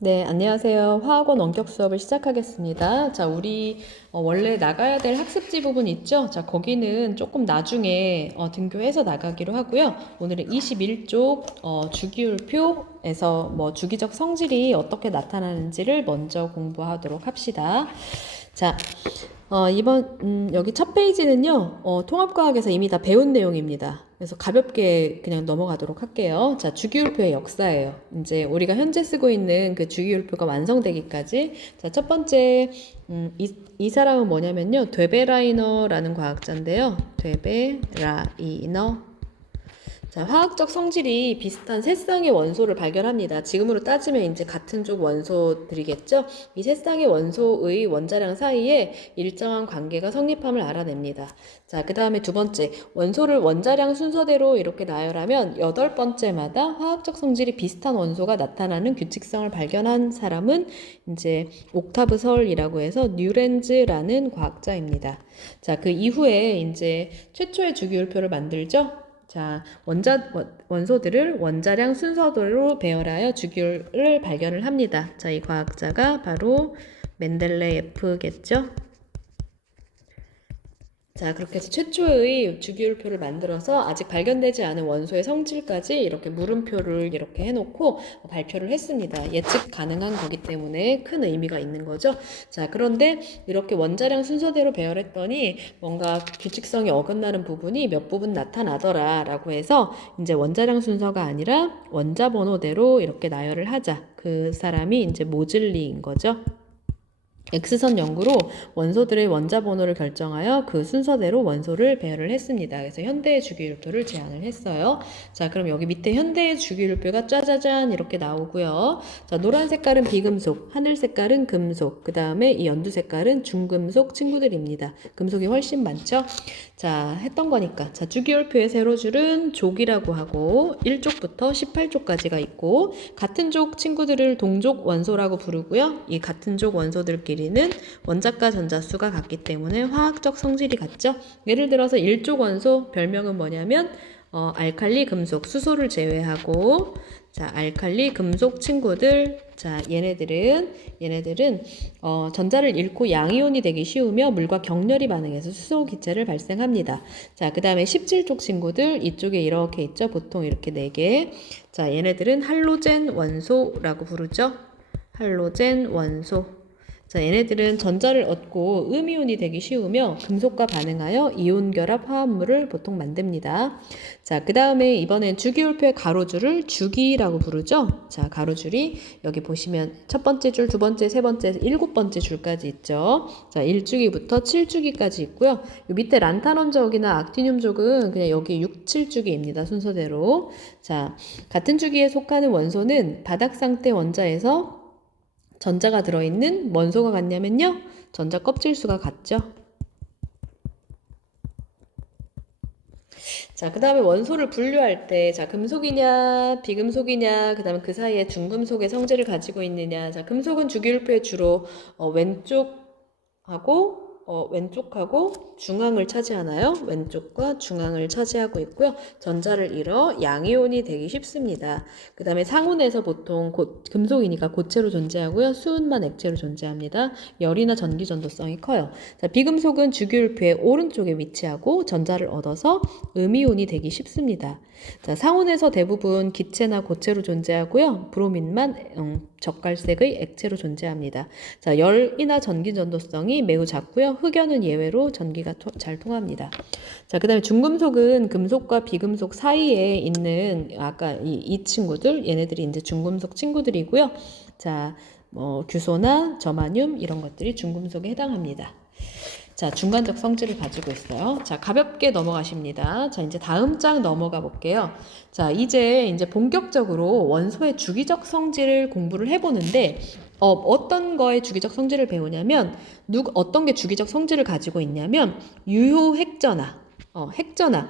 네, 안녕하세요. 화학원 원격 수업을 시작하겠습니다. 자, 우리 원래 나가야 될 학습지 부분 있죠? 자, 거기는 조금 나중에 등교해서 나가기로 하고요. 오늘은 21쪽 주기율표에서 주기적 성질이 어떻게 나타나는지를 먼저 공부하도록 합시다. 자, 여기 첫 페이지는요, 통합과학에서 이미 다 배운 내용입니다. 그래서 가볍게 그냥 넘어가도록 할게요. 자, 주기율표의 역사예요. 이제 우리가 현재 쓰고 있는 그 주기율표가 완성되기까지. 자, 첫 번째, 이 사람은 뭐냐면요. 되베라이너라는 과학자인데요. 되베라이너. 자, 화학적 성질이 비슷한 세 쌍의 원소를 발견합니다. 지금으로 따지면 이제 같은 쪽 원소들이겠죠? 이 세 쌍의 원소의 원자량 사이에 일정한 관계가 성립함을 알아냅니다. 자, 그 다음에 두 번째, 원소를 원자량 순서대로 이렇게 나열하면 여덟 번째마다 화학적 성질이 비슷한 원소가 나타나는 규칙성을 발견한 사람은 이제 옥타브 설이라고 해서 뉴렌즈라는 과학자입니다. 자, 그 이후에 이제 최초의 주기율표를 만들죠? 자, 원소들을 원자량 순서대로 배열하여 주기율을 발견을 합니다. 자, 이 과학자가 바로 멘델레예프겠죠? 자, 그렇게 해서 최초의 주기율표를 만들어서 아직 발견되지 않은 원소의 성질까지 이렇게 물음표를 이렇게 해놓고 발표를 했습니다. 예측 가능한 거기 때문에 큰 의미가 있는 거죠. 자, 그런데 이렇게 원자량 순서대로 배열했더니 뭔가 규칙성이 어긋나는 부분이 몇 부분 나타나더라 라고 해서 이제 원자량 순서가 아니라 원자 번호대로 이렇게 나열을 하자. 그 사람이 이제 모즐리인 거죠. X선 연구로 원소들의 원자 번호를 결정하여 그 순서대로 원소를 배열을 했습니다. 그래서 현대의 주기율표를 제안을 했어요. 자, 그럼 여기 밑에 현대의 주기율표가 짜자잔 이렇게 나오고요. 자, 노란 색깔은 비금속, 하늘 색깔은 금속, 그 다음에 이 연두 색깔은 중금속 친구들입니다. 금속이 훨씬 많죠? 자, 했던 거니까. 자, 주기율표의 세로줄은 족이라고 하고 1족부터 18족까지가 있고 같은 족 친구들을 동족 원소라고 부르고요. 이 같은 족 원소들끼리는 원자과 전자수가 같기 때문에 화학적 성질이 같죠. 예를 들어서 1족 원소 별명은 뭐냐면 알칼리 금속 수소를 제외하고 자, 알칼리 금속 친구들 자, 얘네들은 전자를 잃고 양이온이 되기 쉬우며 물과 격렬히 반응해서 수소 기체를 발생합니다. 자, 그 다음에 17쪽 친구들 이쪽에 이렇게 있죠. 보통 이렇게 4개. 자, 얘네들은 할로젠 원소라고 부르죠. 할로젠 원소. 자, 얘네들은 전자를 얻고 음이온이 되기 쉬우며 금속과 반응하여 이온 결합 화합물을 보통 만듭니다. 자, 그 다음에 이번엔 주기율표의 가로줄을 주기라고 부르죠. 자, 가로줄이 여기 보시면 첫 번째 줄, 두 번째, 세 번째, 7번째 줄까지 있죠. 자, 1주기부터 7주기까지 있고요. 요 밑에 란탄원적이나 악티늄족은 그냥 여기 6, 7주기입니다. 순서대로. 자, 같은 주기에 속하는 원소는 바닥 상태 원자에서 전자가 들어있는 원소가 같냐면요. 전자 껍질수가 같죠. 자, 그 다음에 원소를 분류할 때, 자, 금속이냐, 비금속이냐, 그 다음에 그 사이에 중금속의 성질을 가지고 있느냐. 자, 금속은 주기율표에 주로 왼쪽하고 중앙을 차지하나요? 왼쪽과 중앙을 차지하고 있고요. 전자를 잃어 양이온이 되기 쉽습니다. 그 다음에 상온에서 보통 금속이니까 고체로 존재하고요. 수은만 액체로 존재합니다. 열이나 전기 전도성이 커요. 자, 비금속은 주기율표의 오른쪽에 위치하고 전자를 얻어서 음이온이 되기 쉽습니다. 자, 상온에서 대부분 기체나 고체로 존재하고요. 브로민만 적갈색의 액체로 존재합니다. 자, 열이나 전기 전도성이 매우 작고요. 흑연은 예외로 전기가 잘 통합니다. 자, 그 다음에 중금속은 금속과 비금속 사이에 있는 아까 이 친구들, 얘네들이 이제 중금속 친구들이고요. 자, 규소나 저마늄 이런 것들이 중금속에 해당합니다. 자, 중간적 성질을 가지고 있어요. 자, 가볍게 넘어가십니다. 자, 이제 다음 장 넘어가 볼게요. 자, 이제 본격적으로 원소의 주기적 성질을 공부를 해보는데, 어떤 거의 주기적 성질을 배우냐면, 어떤 게 주기적 성질을 가지고 있냐면, 유효 핵전화. 핵전화.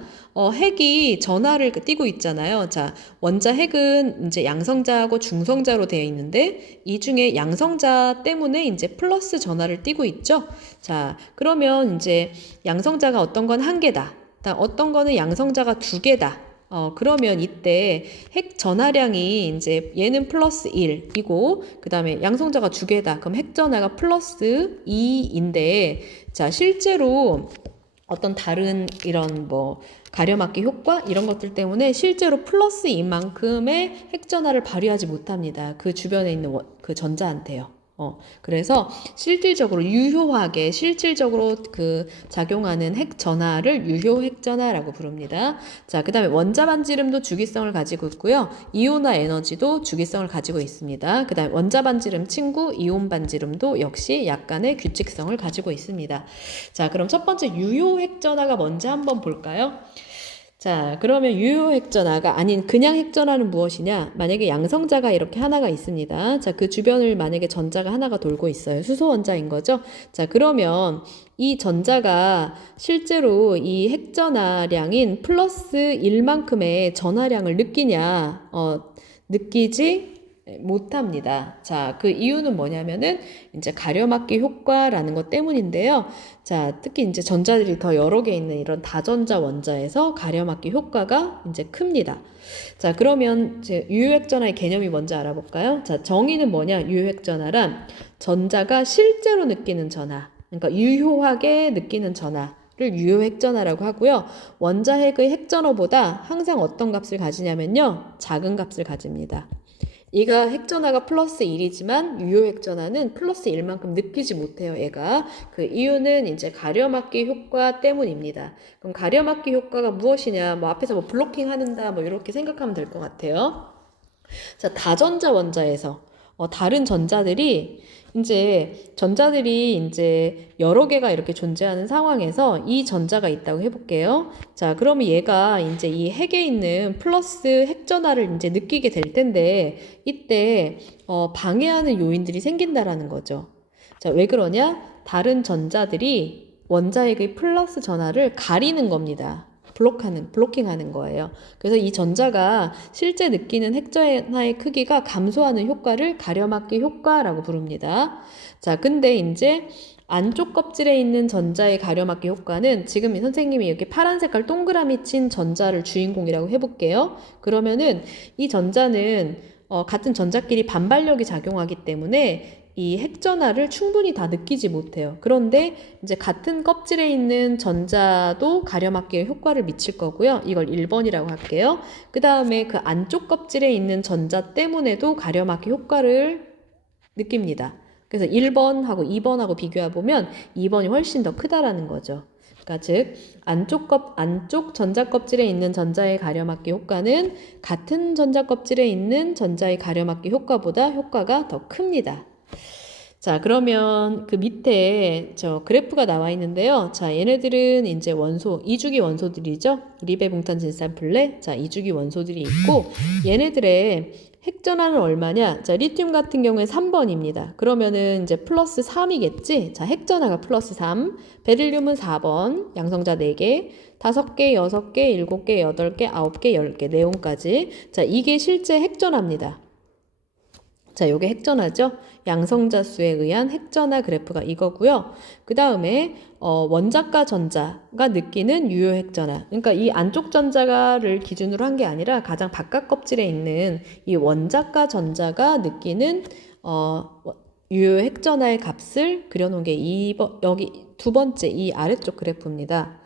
핵이 전하를 띠고 있잖아요. 자, 원자 핵은 이제 양성자하고 중성자로 되어 있는데, 이 중에 양성자 때문에 이제 플러스 전하를 띠고 있죠. 자, 그러면 이제 양성자가 어떤 건 1개다. 어떤 거는 양성자가 2개다. 그러면 이때 핵 전하량이 이제 얘는 플러스 1이고 그 다음에 양성자가 두 개다. 그럼 핵 전하가 플러스 2인데 자 실제로 어떤 다른 이런 뭐 가려막기 효과 이런 것들 때문에 실제로 플러스 2만큼의 핵 전하를 발휘하지 못합니다. 그 주변에 있는 그 전자한테요. 그래서 실질적으로 유효하게 실질적으로 그 작용하는 핵 전하를 유효 핵 전하라고 부릅니다. 자, 그다음에 원자 반지름도 주기성을 가지고 있고요. 이온화 에너지도 주기성을 가지고 있습니다. 그다음에 원자 반지름 친구 이온 반지름도 역시 약간의 규칙성을 가지고 있습니다. 자, 그럼 첫 번째 유효 핵 전하가 뭔지 한번 볼까요? 자, 그러면 유효 핵전하가 아닌 그냥 핵전하는 무엇이냐? 만약에 양성자가 이렇게 하나가 있습니다. 자, 그 주변을 만약에 전자가 하나가 돌고 있어요. 수소 원자인 거죠? 자, 그러면 이 전자가 실제로 이 핵전하량인 플러스 1만큼의 전하량을 느끼냐? 느끼지 못합니다. 자, 그 이유는 뭐냐면은 이제 가려막기 효과라는 것 때문인데요. 자, 특히 이제 전자들이 더 여러 개 있는 이런 다전자 원자에서 가려막기 효과가 이제 큽니다. 자, 그러면 이제 유효핵전하의 개념이 뭔지 알아볼까요? 자, 정의는 뭐냐? 유효핵전하란 전자가 실제로 느끼는 전하, 그러니까 유효하게 느끼는 전하. 를 유효핵전하라고 하고요. 원자핵의 핵전하보다 항상 어떤 값을 가지냐면요. 작은 값을 가집니다. 얘가 핵전하가 플러스 1이지만 유효 핵전하는 플러스 1만큼 느끼지 못해요, 얘가. 그 이유는 이제 가려막기 효과 때문입니다. 그럼 가려막기 효과가 무엇이냐? 뭐 앞에서 뭐 블로킹 하는다, 뭐 이렇게 생각하면 될 것 같아요. 자, 다전자 원자에서 다른 전자들이 이제 여러 개가 이렇게 존재하는 상황에서 이 전자가 있다고 해볼게요. 자, 그러면 얘가 이제 이 핵에 있는 플러스 핵전하를 이제 느끼게 될 텐데 이때 방해하는 요인들이 생긴다라는 거죠. 자, 왜 그러냐? 다른 전자들이 원자핵의 플러스 전하를 가리는 겁니다. 블로킹하는 거예요. 그래서 이 전자가 실제 느끼는 핵전하의 크기가 감소하는 효과를 가려막기 효과라고 부릅니다. 자, 근데 이제 안쪽 껍질에 있는 전자의 가려막기 효과는 지금 이 선생님이 이렇게 파란 색깔 동그라미 친 전자를 주인공이라고 해볼게요. 그러면은 이 전자는 같은 전자끼리 반발력이 작용하기 때문에 이 핵전하를 충분히 다 느끼지 못해요. 그런데 이제 같은 껍질에 있는 전자도 가려막기에 효과를 미칠 거고요. 이걸 1번이라고 할게요. 그 다음에 그 안쪽 껍질에 있는 전자 때문에도 가려막기 효과를 느낍니다. 그래서 1번하고 2번하고 비교해보면 2번이 훨씬 더 크다라는 거죠. 그러니까 즉 안쪽 전자 껍질에 있는 전자의 가려막기 효과는 같은 전자 껍질에 있는 전자의 가려막기 효과보다 효과가 더 큽니다. 자, 그러면 그 밑에 저 그래프가 나와 있는데요. 자, 얘네들은 이제 원소, 이주기 원소들이죠. 리베봉탄 진산플레. 자, 이주기 원소들이 있고 얘네들의 핵전하는 얼마냐? 자, 리튬 같은 경우에 3번입니다. 그러면은 이제 플러스 3이겠지? 자, 핵전하가 플러스 3. 베릴륨은 4번. 양성자 4개. 5개, 6개, 7개, 8개, 9개, 10개. 네온까지. 자, 이게 실제 핵전하입니다. 자, 요게 핵전하죠? 양성자 수에 의한 핵전하 그래프가 이거고요. 그 다음에 원자가 전자가 느끼는 유효 핵전하. 그러니까 이 안쪽 전자를 기준으로 한 게 아니라 가장 바깥 껍질에 있는 이 원자가 전자가 느끼는 유효 핵전하의 값을 그려놓은 게 여기 두 번째 이 아래쪽 그래프입니다.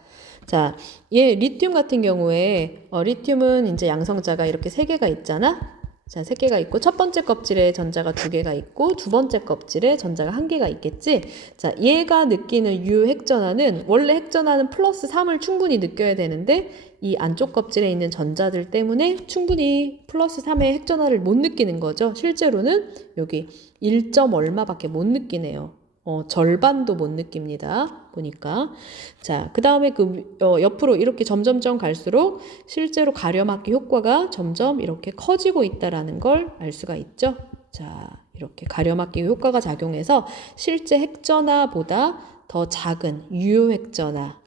자, 얘 리튬 같은 경우에 리튬은 이제 양성자가 이렇게 3개가 있잖아. 자, 3개가 있고 첫 번째 껍질에 전자가 2개가 있고 두 번째 껍질에 전자가 1개가 있겠지. 자, 얘가 느끼는 유효 핵전하는 원래 핵전하는 플러스 3을 충분히 느껴야 되는데 이 안쪽 껍질에 있는 전자들 때문에 충분히 플러스 3의 핵전하를 못 느끼는 거죠. 실제로는 여기 1점 얼마밖에 못 느끼네요. 절반도 못 느낍니다. 보니까. 자, 그 다음에 옆으로 이렇게 점점점 갈수록 실제로 가려막기 효과가 점점 이렇게 커지고 있다라는 걸 알 수가 있죠. 자, 이렇게 가려막기 효과가 작용해서 실제 핵전하보다 더 작은 유효 핵전하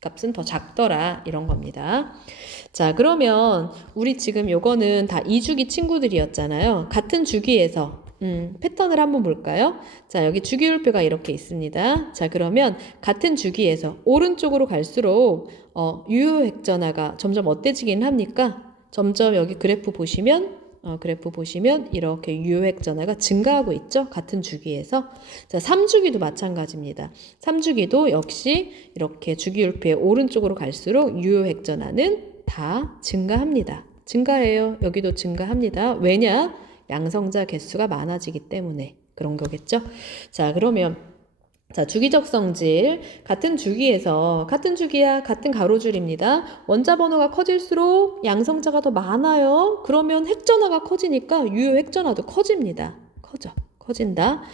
값은 더 작더라 이런 겁니다. 자, 그러면 우리 지금 요거는 다 이주기 친구들이었잖아요. 같은 주기에서 패턴을 한번 볼까요? 자, 여기 주기율표가 이렇게 있습니다. 자, 그러면 같은 주기에서 오른쪽으로 갈수록 유효액전화가 점점 어때지긴 합니까? 점점 여기 그래프 보시면 이렇게 유효액전화가 증가하고 있죠? 같은 주기에서. 자, 3주기도 마찬가지입니다. 3주기도 역시 이렇게 주기율표의 오른쪽으로 갈수록 유효액전화는 다 증가합니다. 증가해요. 여기도 증가합니다. 왜냐? 양성자 개수가 많아지기 때문에 그런 거겠죠. 자, 그러면 자, 주기적 성질 같은 주기에서 같은 주기야 같은 가로줄입니다. 원자 번호가 커질수록 양성자가 더 많아요. 그러면 핵전화가 커지니까 유효 핵전화도 커집니다. 커진다.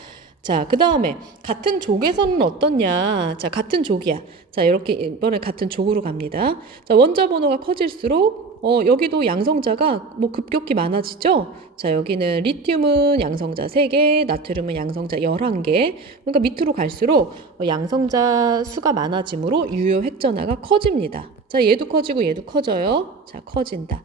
자, 그 다음에 같은 족에서는 어떻냐? 자, 같은 족이야. 자, 이렇게 이번에 같은 족으로 갑니다. 자, 원자 번호가 커질수록 여기도 양성자가 뭐 급격히 많아지죠? 자, 여기는 리튬은 양성자 3개, 나트륨은 양성자 11개. 그러니까 밑으로 갈수록 양성자 수가 많아지므로 유효 핵전화가 커집니다. 자, 얘도 커지고 얘도 커져요. 자, 커진다.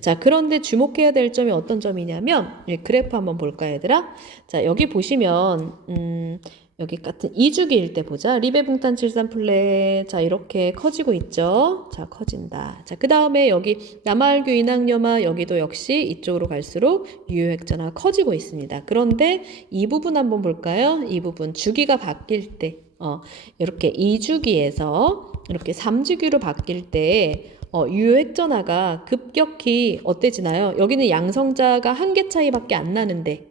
자, 그런데 주목해야 될 점이 어떤 점이냐면 그래프 한번 볼까 얘들아? 자, 여기 보시면 여기 같은 2주기일 때 보자. 리베붕탄 73플레. 자, 이렇게 커지고 있죠. 자, 커진다. 자, 그 다음에 여기 남아알규 이낭염화 여기도 역시 이쪽으로 갈수록 유효액전화가 커지고 있습니다. 그런데 이 부분 한번 볼까요? 이 부분 주기가 바뀔 때 이렇게 2주기에서 이렇게 3주기로 바뀔 때 유효액전화가 급격히 어때지나요? 여기는 양성자가 1개 차이밖에 안 나는데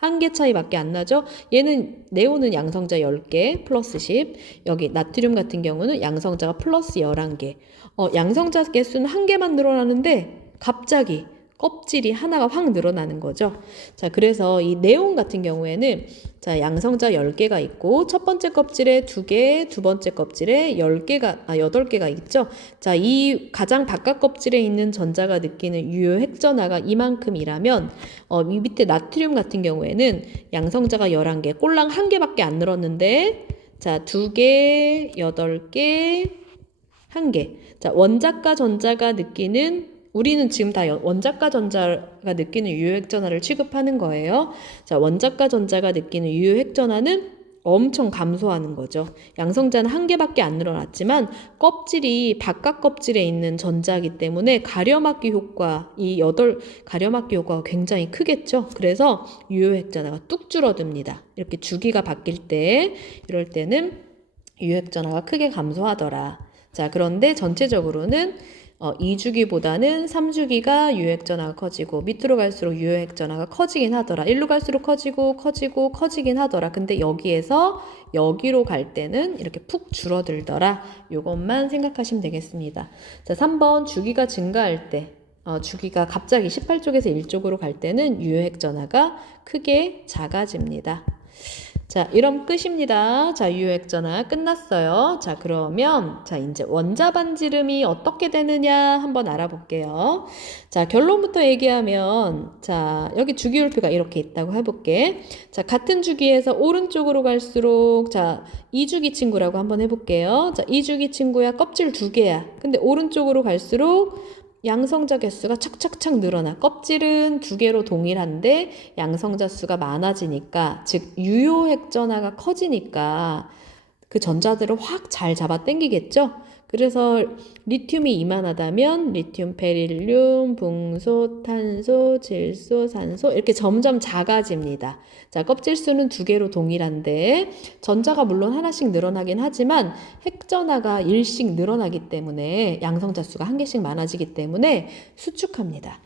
1개 차이밖에 안 나죠? 얘는 네온은 양성자 10개 플러스 10. 여기 나트륨 같은 경우는 양성자가 플러스 11개. 양성자 개수는 1개만 늘어나는데 갑자기 껍질이 하나가 확 늘어나는 거죠. 자, 그래서 이 네온 같은 경우에는 자, 양성자 10개가 있고 첫 번째 껍질에 2개, 두 번째 껍질에 8개가 있죠. 자, 이 가장 바깥 껍질에 있는 전자가 느끼는 유효 핵전화가 이만큼이라면 이 밑에 나트륨 같은 경우에는 양성자가 11개, 꼴랑 1개밖에 안 늘었는데 자, 2개, 8개, 1개. 자, 원자과 전자가 느끼는 우리는 지금 다 원자과 전자가 느끼는 유효핵전화를 취급하는 거예요. 자, 원자과 전자가 느끼는 유효핵전화는 엄청 감소하는 거죠. 양성자는 1개밖에 안 늘어났지만 껍질이 바깥 껍질에 있는 전자이기 때문에 가려막기 효과, 가려막기 효과가 굉장히 크겠죠. 그래서 유효핵전화가 뚝 줄어듭니다. 이렇게 주기가 바뀔 때 이럴 때는 유효핵전화가 크게 감소하더라. 자, 그런데 전체적으로는 2주기보다는 3주기가 유효액전화가 커지고 밑으로 갈수록 유효액전화가 커지긴 하더라. 1로 갈수록 커지긴 하더라. 근데 여기에서 여기로 갈 때는 이렇게 푹 줄어들더라. 요것만 생각하시면 되겠습니다. 자, 3번 주기가 증가할 때 주기가 갑자기 18쪽에서 1쪽으로 갈 때는 유효액전화가 크게 작아집니다. 자, 이럼 끝입니다. 자, 유효액전화 끝났어요. 자, 그러면 자, 이제 원자 반지름이 어떻게 되느냐 한번 알아볼게요. 자, 결론부터 얘기하면 자, 여기 주기율표가 이렇게 있다고 해볼게. 자, 같은 주기에서 오른쪽으로 갈수록 자, 2주기 친구라고 한번 해볼게요. 자, 2주기 친구야 껍질 2개야. 근데 오른쪽으로 갈수록 양성자 개수가 착착착 늘어나. 껍질은 2개로 동일한데 양성자 수가 많아지니까, 즉 유효핵전화가 커지니까 그 전자들을 확 잘 잡아 당기겠죠? 그래서 리튬이 이만하다면 리튬, 베릴륨, 붕소, 탄소, 질소, 산소 이렇게 점점 작아집니다. 자, 껍질 수는 2개로 동일한데 전자가 물론 하나씩 늘어나긴 하지만 핵전화가 1씩 늘어나기 때문에 양성자 수가 1개씩 많아지기 때문에 수축합니다.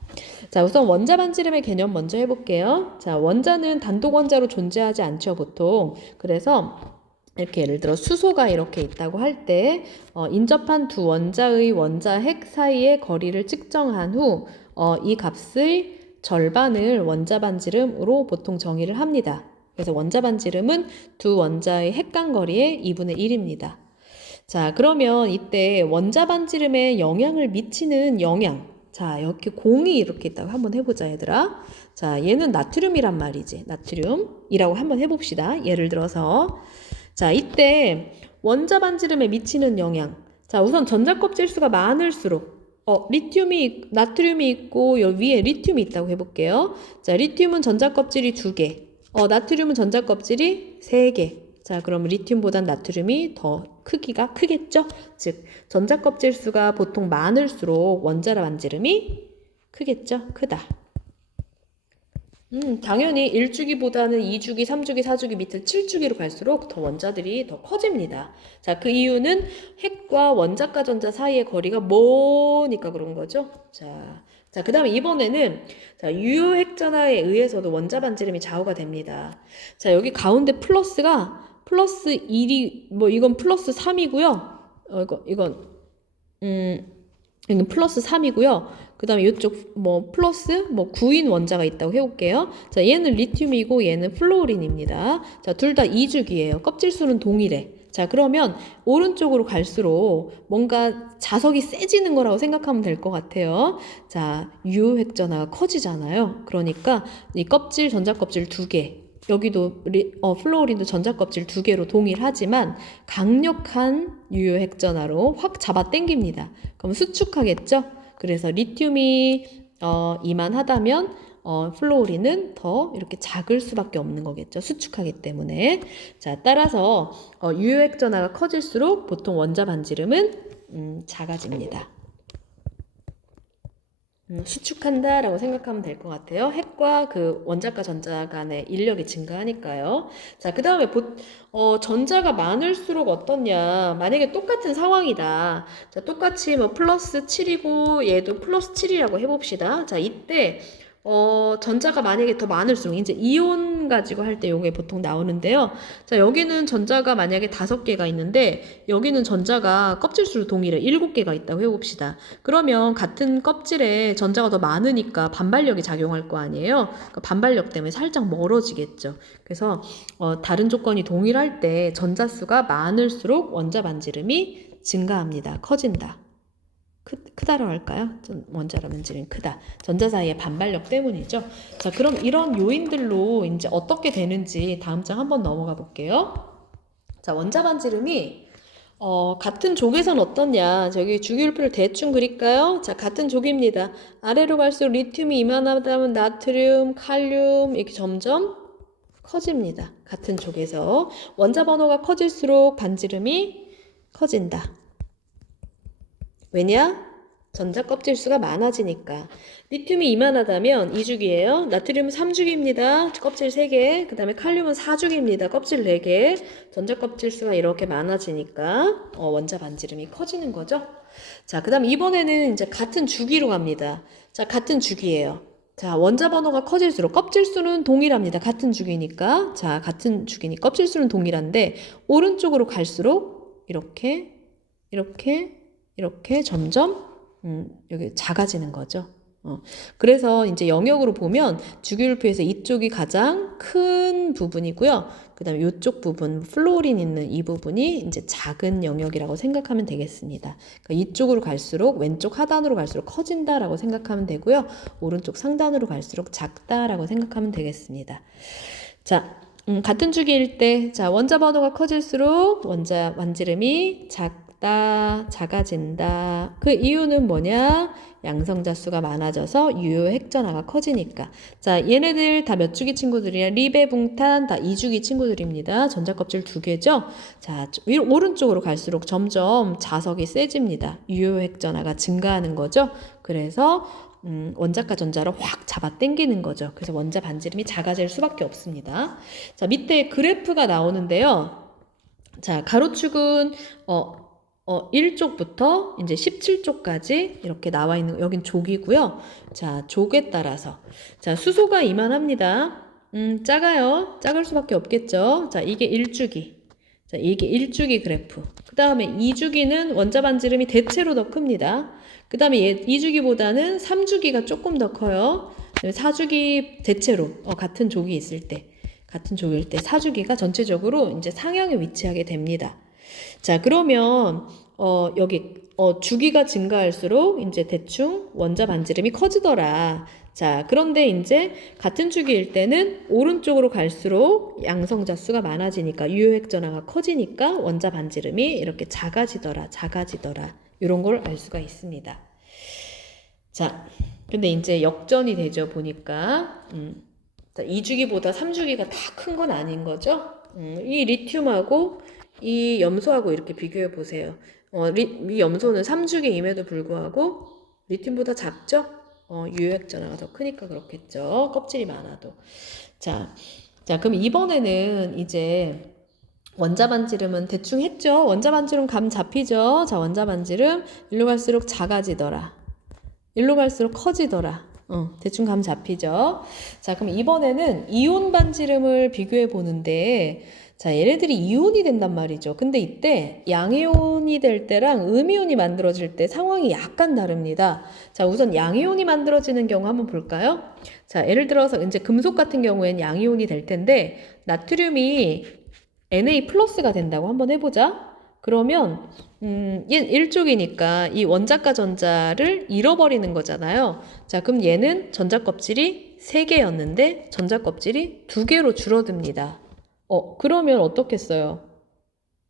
자, 우선 원자 반지름의 개념 먼저 해볼게요. 자, 원자는 단독 원자로 존재하지 않죠, 보통. 그래서 이렇게 예를 들어 수소가 이렇게 있다고 할 때 인접한 두 원자의 원자핵 사이의 거리를 측정한 후 이 값의 절반을 원자 반지름으로 보통 정의를 합니다. 그래서 원자 반지름은 두 원자의 핵 간 거리의 2분의 1입니다. 자, 그러면 이때 원자 반지름에 영향을 미치는 영향. 자, 이렇게 공이 이렇게 있다고 한번 해보자, 얘들아. 자, 얘는 나트륨이란 말이지. 나트륨이라고 한번 해봅시다. 예를 들어서 자, 이때 원자 반지름에 미치는 영향. 자, 우선 전자 껍질 수가 많을수록 나트륨이 있고 여기 위에 리튬이 있다고 해볼게요. 자, 리튬은 전자껍질이 2개. 나트륨은 전자껍질이 3개. 자, 그럼 리튬보단 나트륨이 더 크기가 크겠죠? 즉, 전자껍질 수가 보통 많을수록 원자력 반지름이 크겠죠? 크다. 당연히 1주기보다는 2주기, 3주기, 4주기 밑을 7주기로 갈수록 더 원자들이 더 커집니다. 자, 그 이유는 핵과 원자과 전자 사이의 거리가 머니까 그런 거죠. 자, 그 다음에 이번에는 자, 유효 핵전하에 의해서도 원자 반지름이 좌우가 됩니다. 자, 여기 가운데 플러스가 플러스 1이 이건 플러스 3이고요. 이건 플러스 3이고요. 그 다음에 이쪽 플러스 9인 원자가 있다고 해볼게요. 자, 얘는 리튬이고 얘는 플로린입니다. 자, 둘 다 2주기예요. 껍질 수는 동일해. 자, 그러면 오른쪽으로 갈수록 뭔가 자석이 세지는 거라고 생각하면 될 것 같아요. 자, 유효 핵전하가 커지잖아요. 그러니까 이 껍질, 전자껍질 2개. 여기도 플로린도 전자껍질 2개로 동일하지만 강력한 유효 핵전하로 확 잡아 당깁니다. 그럼 수축하겠죠? 그래서 리튬이 이만하다면 플로린은 더 이렇게 작을 수밖에 없는 거겠죠. 수축하기 때문에. 자, 따라서 유효 핵전하가 커질수록 보통 원자 반지름은 작아집니다. 수축한다라고 생각하면 될 것 같아요. 핵과 그 원자과 전자 간의 인력이 증가하니까요. 자, 그 다음에 전자가 많을수록 어떻냐. 만약에 똑같은 상황이다. 자, 똑같이 플러스 7이고 얘도 플러스 7이라고 해봅시다. 자, 이때 전자가 만약에 더 많을수록 이제 이온 가지고 할 때 요게 보통 나오는데요. 자, 여기는 전자가 만약에 5개가 있는데 여기는 전자가 껍질수로 동일해 7개가 있다고 해봅시다. 그러면 같은 껍질에 전자가 더 많으니까 반발력이 작용할 거 아니에요. 그러니까 반발력 때문에 살짝 멀어지겠죠. 그래서 다른 조건이 동일할 때 전자수가 많을수록 원자 반지름이 증가합니다. 커진다. 크다라고 할까요? 원자력 반지름이 크다. 전자 사이의 반발력 때문이죠. 자, 그럼 이런 요인들로 이제 어떻게 되는지 다음 장 한번 넘어가 볼게요. 자, 원자 반지름이 같은 족에선 어떻냐? 저기 주기율표를 대충 그릴까요? 자, 같은 족입니다. 아래로 갈수록 리튬이 이만하다면 나트륨, 칼륨 이렇게 점점 커집니다. 같은 족에서 원자 번호가 커질수록 반지름이 커진다. 왜냐? 전자 껍질 수가 많아지니까. 리튬이 이만하다면 2주기예요. 나트륨은 3주기입니다. 껍질 3개. 그 다음에 칼륨은 4주기입니다. 껍질 4개. 전자 껍질 수가 이렇게 많아지니까 원자 반지름이 커지는 거죠. 자, 그 다음 이번에는 이제 같은 주기로 갑니다. 자, 같은 주기예요. 자, 원자 번호가 커질수록 껍질 수는 동일합니다. 같은 주기니까. 자, 같은 주기니 껍질 수는 동일한데 오른쪽으로 갈수록 이렇게 점점 여기 작아지는 거죠. 그래서 이제 영역으로 보면 주기율표에서 이쪽이 가장 큰 부분이고요. 그 다음에 이쪽 부분, 플로린 있는 이 부분이 이제 작은 영역이라고 생각하면 되겠습니다. 그러니까 이쪽으로 갈수록 왼쪽 하단으로 갈수록 커진다라고 생각하면 되고요. 오른쪽 상단으로 갈수록 작다라고 생각하면 되겠습니다. 자, 같은 주기일 때, 자, 원자 번호가 커질수록 원자 반지름이 작아진다. 그 이유는 뭐냐? 양성자 수가 많아져서 유효 핵전하가 커지니까. 자, 얘네들 다 몇 주기 친구들이야? 리베붕탄 다 2주기 친구들입니다. 전자껍질 2개죠? 자, 오른쪽으로 갈수록 점점 자석이 세집니다. 유효 핵전하가 증가하는 거죠. 그래서 원자과 전자를 확 잡아 당기는 거죠. 그래서 원자 반지름이 작아질 수밖에 없습니다. 자, 밑에 그래프가 나오는데요. 자, 가로축은 1쪽부터 이제 17쪽까지 이렇게 나와 있는, 여긴 족이고요. 자, 족에 따라서. 자, 수소가 이만합니다. 작아요. 작을 수밖에 없겠죠. 자, 이게 1주기. 자, 이게 1주기 그래프. 그 다음에 2주기는 원자 반지름이 대체로 더 큽니다. 그 다음에 2주기보다는 3주기가 조금 더 커요. 4주기 대체로, 같은 족이 있을 때, 같은 족일 때 4주기가 전체적으로 이제 상향에 위치하게 됩니다. 자, 그러면 여기 주기가 증가할수록 이제 대충 원자 반지름이 커지더라. 자, 그런데 이제 같은 주기일 때는 오른쪽으로 갈수록 양성자 수가 많아지니까 유효 핵전하가 커지니까 원자 반지름이 이렇게 작아지더라. 이런 걸 알 수가 있습니다. 자, 근데 이제 역전이 되죠, 보니까. 자, 2주기보다 3주기가 다 큰 건 아닌 거죠? 이 리튬하고 이 염소하고 이렇게 비교해 보세요. 이 염소는 3주기임에도 불구하고 리튬보다 작죠? 유효액전화가 더 크니까 그렇겠죠. 껍질이 많아도. 자, 그럼 이번에는 이제 원자반지름은 대충 했죠? 원자반지름 감 잡히죠? 자, 원자반지름 일로 갈수록 작아지더라. 일로 갈수록 커지더라. 대충 감 잡히죠? 자, 그럼 이번에는 이온 반지름을 비교해 보는데, 자, 얘네들이 이온이 된단 말이죠. 근데 이때 양이온이 될 때랑 음이온이 만들어질 때 상황이 약간 다릅니다. 자, 우선 양이온이 만들어지는 경우 한번 볼까요? 자, 예를 들어서 이제 금속 같은 경우에는 양이온이 될 텐데, 나트륨이 Na 플러스가 된다고 한번 해보자. 그러면 얘 일쪽이니까 이 원자과 전자를 잃어버리는 거잖아요. 자, 그럼 얘는 전자 껍질이 3개였는데 전자 껍질이 2개로 줄어듭니다. 그러면 어떻겠어요?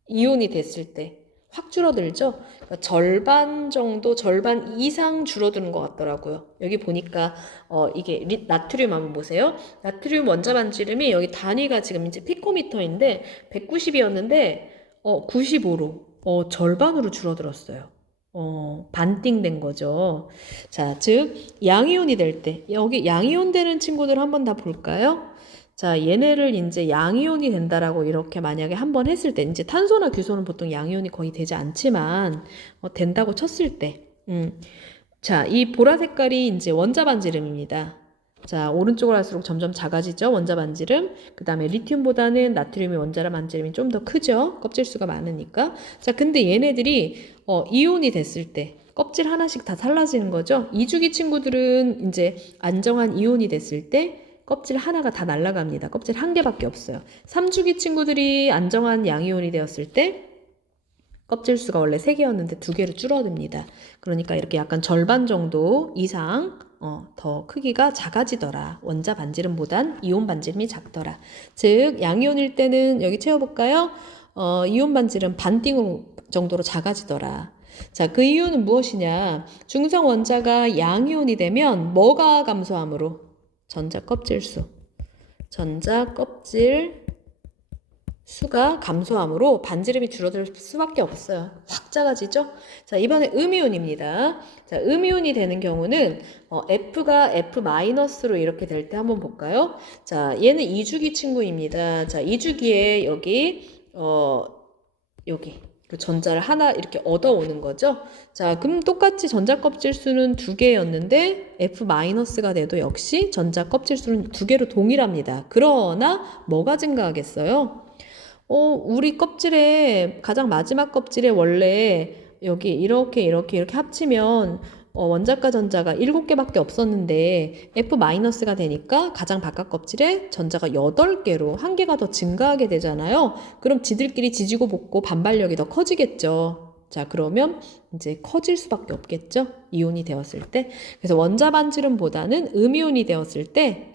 이온이 됐을 때 확 줄어들죠? 그러니까 절반 정도, 절반 이상 줄어드는 것 같더라고요. 여기 보니까 이게 나트륨 한번 보세요. 나트륨 원자 반지름이 여기 단위가 지금 이제 피코미터인데 190이었는데 95로 절반으로 줄어들었어요. 반띵된 거죠. 자, 즉 양이온이 될 때 여기 양이온 되는 친구들 한번 다 볼까요? 자, 얘네를 이제 양이온이 된다라고 이렇게 만약에 한번 했을 때, 이제 탄소나 규소는 보통 양이온이 거의 되지 않지만, 된다고 쳤을 때, 자, 이 보라 색깔이 이제 원자 반지름입니다. 자, 오른쪽으로 갈수록 점점 작아지죠, 원자 반지름. 그 다음에 리튬보다는 나트륨의 원자 반지름이 좀 더 크죠, 껍질수가 많으니까. 자, 근데 얘네들이, 이온이 됐을 때, 껍질 하나씩 다 살라지는 거죠. 이주기 친구들은 이제 안정한 이온이 됐을 때, 껍질 하나가 다 날아갑니다. 껍질 한 개밖에 없어요. 3주기 친구들이 안정한 양이온이 되었을 때 껍질 수가 원래 3개였는데 2개로 줄어듭니다. 그러니까 이렇게 약간 절반 정도 이상 더 크기가 작아지더라. 원자 반지름보단 이온 반지름이 작더라. 즉 양이온일 때는 여기 채워볼까요? 이온 반지름 반띵 정도로 작아지더라. 자, 그 이유는 무엇이냐? 중성 원자가 양이온이 되면 뭐가 감소함으로? 전자 껍질 수가 감소함으로 반지름이 줄어들 수밖에 없어요. 확 작아지죠? 자, 이번에 음이온입니다. 자, 음이온이 되는 경우는 F가 F-로 이렇게 될 때 한번 볼까요? 자, 얘는 2주기 친구입니다. 자, 2주기에 여기 그 전자를 하나 이렇게 얻어오는 거죠. 자, 그럼 똑같이 전자 껍질 수는 2개였는데 F-가 돼도 역시 전자 껍질 수는 2개로 동일합니다. 그러나 뭐가 증가하겠어요? 우리 껍질에 가장 마지막 껍질에 원래 여기 이렇게 합치면 원자과 전자가 7개밖에 없었는데 F-가 되니까 가장 바깥 껍질에 전자가 8개로 한 개가 더 증가하게 되잖아요. 그럼 지들끼리 지지고 볶고 반발력이 더 커지겠죠. 자, 그러면 이제 커질 수밖에 없겠죠. 이온이 되었을 때. 그래서 원자 반지름보다는 음이온이 되었을 때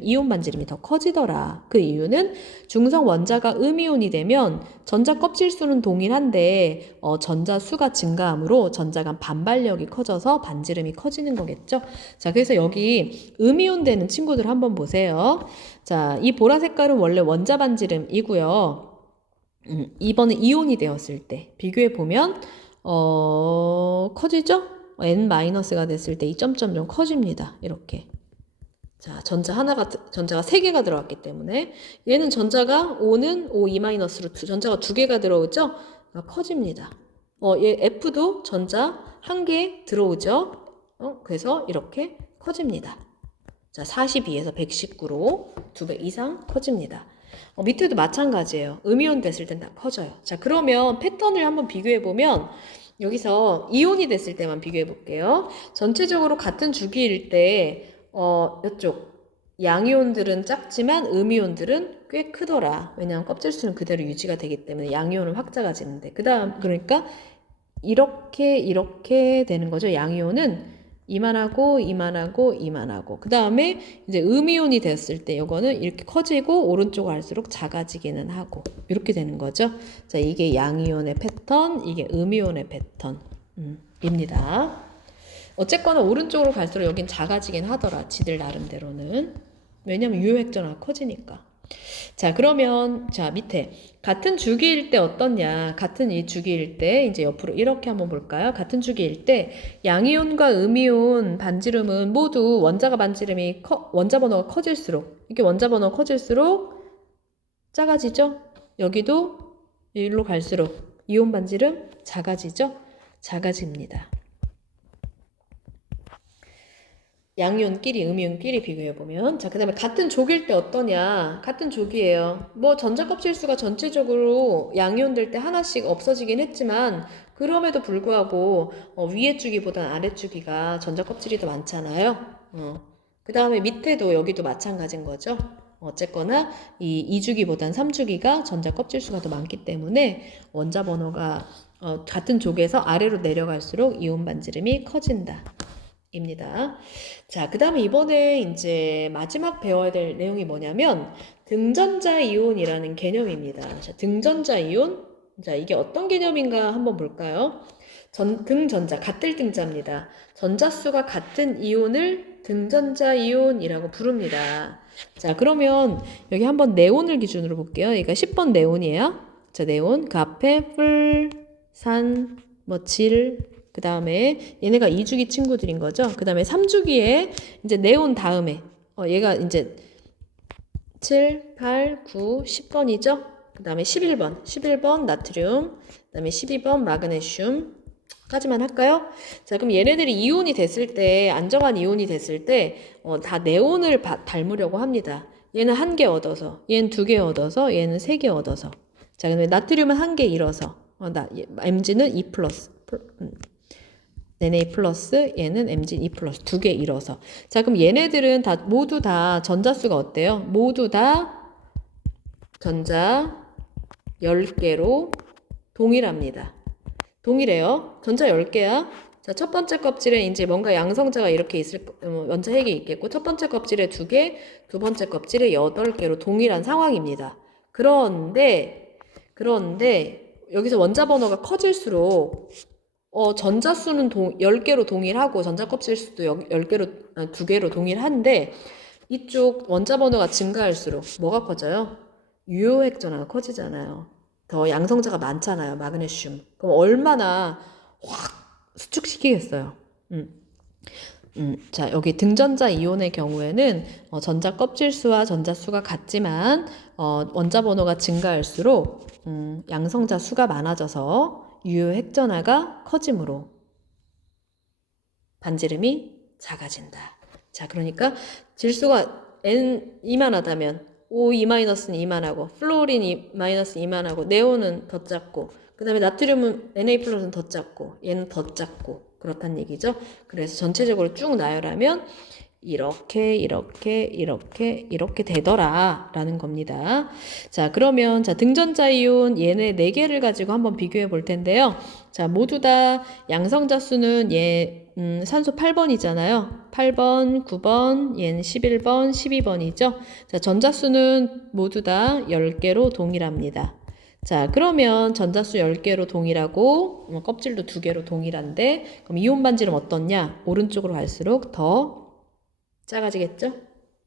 이온 반지름이 더 커지더라. 그 이유는 중성 원자가 음이온이 되면 전자 껍질 수는 동일한데 전자 수가 증가하므로 전자 간 반발력이 커져서 반지름이 커지는 거겠죠. 자, 그래서 여기 음이온 되는 친구들 한번 보세요. 자, 이 보라 색깔은 원래 원자 반지름이고요. 이번에 이온이 되었을 때 비교해 보면 커지죠? N-가 됐을 때 이 점점 좀 커집니다. 이렇게. 자, 전자가 3개가 들어갔기 때문에 얘는 전자가 O는 O2-로 전자가 2개가 들어오죠? 커집니다. 얘 F도 전자 1개 들어오죠? 그래서 이렇게 커집니다. 자, 42에서 119로 2배 이상 커집니다. 밑에도 마찬가지예요. 음이온 됐을 땐 다 커져요. 자, 그러면 패턴을 한번 비교해보면 여기서 이온이 됐을 때만 비교해볼게요. 전체적으로 같은 주기일 때 이쪽 양이온들은 작지만 음이온들은 꽤 크더라. 왜냐하면 껍질 수는 그대로 유지가 되기 때문에 양이온은 확 작아지는데 그 다음 그러니까 이렇게 되는 거죠. 양이온은 이만하고 그 다음에 이제 음이온이 됐을 때 이거는 이렇게 커지고 오른쪽으로 갈수록 작아지기는 하고 이렇게 되는 거죠. 자, 이게 양이온의 패턴, 이게 음이온의 패턴입니다. 어쨌거나 오른쪽으로 갈수록 여긴 작아지긴 하더라. 지들 나름대로는. 왜냐면 유효획전화가 커지니까. 자, 그러면 자, 밑에 같은 주기일 때 어떻냐? 같은 이 주기일 때 이제 옆으로 이렇게 한번 볼까요? 같은 주기일 때 양이온과 음이온 반지름은 모두 원자가 반지름이 원자 번호가 커질수록 이게 원자 번호가 커질수록 작아지죠? 여기도 일로 갈수록 이온 반지름 작아지죠? 작아집니다. 양이온끼리 음이온끼리 비교해보면 자, 그 다음에 같은 족일 때 어떠냐? 같은 족이에요. 뭐 전자껍질수가 전체적으로 양이온 될 때 하나씩 없어지긴 했지만 그럼에도 불구하고 위에 주기보단 아래 주기가 전자껍질이 더 많잖아요. 그 다음에 밑에도 여기도 마찬가지인 거죠. 어쨌거나 이 2주기보단 3주기가 전자껍질수가 더 많기 때문에 원자 번호가 같은 족에서 아래로 내려갈수록 이온 반지름이 커진다. 입니다. 자, 그 다음에 이번에 이제 마지막 배워야 될 내용이 뭐냐면 등전자 이온이라는 개념입니다. 자, 등전자 이온. 자, 이게 어떤 개념인가 한번 볼까요? 등전자, 같을 등자입니다. 전자수가 같은 이온을 등전자 이온이라고 부릅니다. 자, 그러면 여기 한번 네온을 기준으로 볼게요. 그러니까 10번 네온이에요. 자, 네온. 그 앞에 뿔, 산, 질, 그 다음에 얘네가 2주기 친구들인 거죠. 그 다음에 3주기에 이제 네온 다음에 얘가 이제 7, 8, 9, 10번이죠. 그 다음에 11번 나트륨, 그 다음에 12번 마그네슘 까지만 할까요? 자, 그럼 얘네들이 이온이 됐을 때, 안정한 이온이 됐을 때 다 네온을 닮으려고 합니다. 얘는 1개 얻어서, 얘는 2개 얻어서, 얘는 3개 얻어서. 자, 그다음에 나트륨은 1개 잃어서, Mg는 2 플러스. Na 플러스 얘는 Mg 2 플러스 2개 잃어서. 자, 그럼 얘네들은 모두 다 전자수가 어때요? 모두 다 전자 10개로 동일합니다. 동일해요. 전자 10개야. 자, 첫 번째 껍질에 이제 뭔가 양성자가 이렇게 원자 핵이 있겠고, 첫 번째 kop질에 2개, 두 번째 껍질에 8개로 동일한 상황입니다. 그런데 여기서 원자 번호가 커질수록 전자수는 10개로 동일하고 전자 껍질 수도 10개로, 2개로 동일한데 이쪽 원자 번호가 증가할수록 뭐가 커져요? 유효핵 전화가 커지잖아요. 더 양성자가 많잖아요. 마그네슘. 그럼 얼마나 확 수축시키겠어요. 자, 여기 등전자 이온의 경우에는 전자 껍질수와 전자수가 같지만 원자 번호가 증가할수록 양성자 수가 많아져서 유효 핵전화가 커지므로 반지름이 작아진다. 자, 그러니까 질소가 N 이만하다면 O2-는 이만하고 플로린 이만하고 네온은 더 작고 그 다음에 나트륨은 Na 플러스는 더 작고 얘는 더 작고 그렇다는 얘기죠. 그래서 전체적으로 쭉 나열하면 이렇게 되더라 라는 겁니다. 자, 그러면 등전자 이온 얘네 4개를 가지고 한번 비교해 볼 텐데요. 자, 모두 다 양성자 수는 산소 8번이잖아요. 8번, 9번, 얘는 11번, 12번이죠. 자, 전자수는 모두 다 10개로 동일합니다. 자, 그러면 전자수 10개로 동일하고 껍질도 2개로 동일한데 그럼 이온 반지름 어떻냐? 오른쪽으로 갈수록 더 작아지겠죠?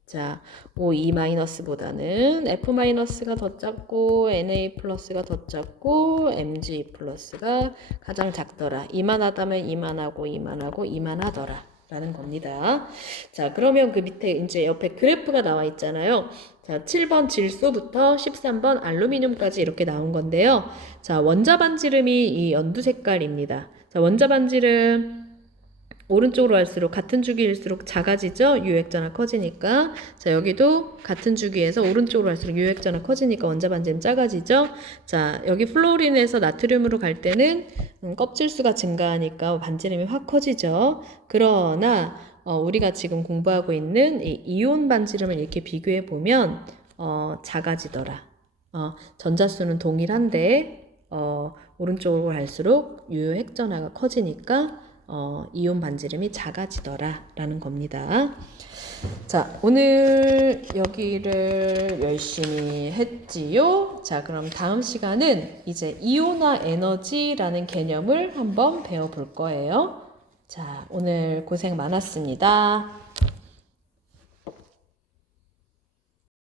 자, O2-보다는 F-가 더 작고 Na 플러스가 더 작고 Mg 플러스가 가장 작더라. 이만하다면 이만하더라. 라는 겁니다. 자, 그러면 그 밑에 이제 옆에 그래프가 나와 있잖아요. 자, 7번 질소부터 13번 알루미늄까지 이렇게 나온 건데요. 자, 원자 반지름이 이 연두 색깔입니다. 자, 원자 반지름 오른쪽으로 갈수록 같은 주기일수록 작아지죠? 유효액전화 커지니까. 자, 여기도 같은 주기에서 오른쪽으로 갈수록 유효액전화 커지니까 원자 반지름 작아지죠? 자, 여기 플로린에서 나트륨으로 갈 때는 껍질수가 증가하니까 반지름이 확 커지죠? 그러나 우리가 지금 공부하고 있는 이 이온 반지름을 이렇게 비교해 보면 작아지더라. 전자수는 동일한데 오른쪽으로 갈수록 유효핵전화가 커지니까 이온 반지름이 작아지더라 라는 겁니다. 자, 오늘 여기를 열심히 했지요. 자, 그럼 다음 시간은 이제 이온화 에너지라는 개념을 한번 배워볼 거예요. 자, 오늘 고생 많았습니다.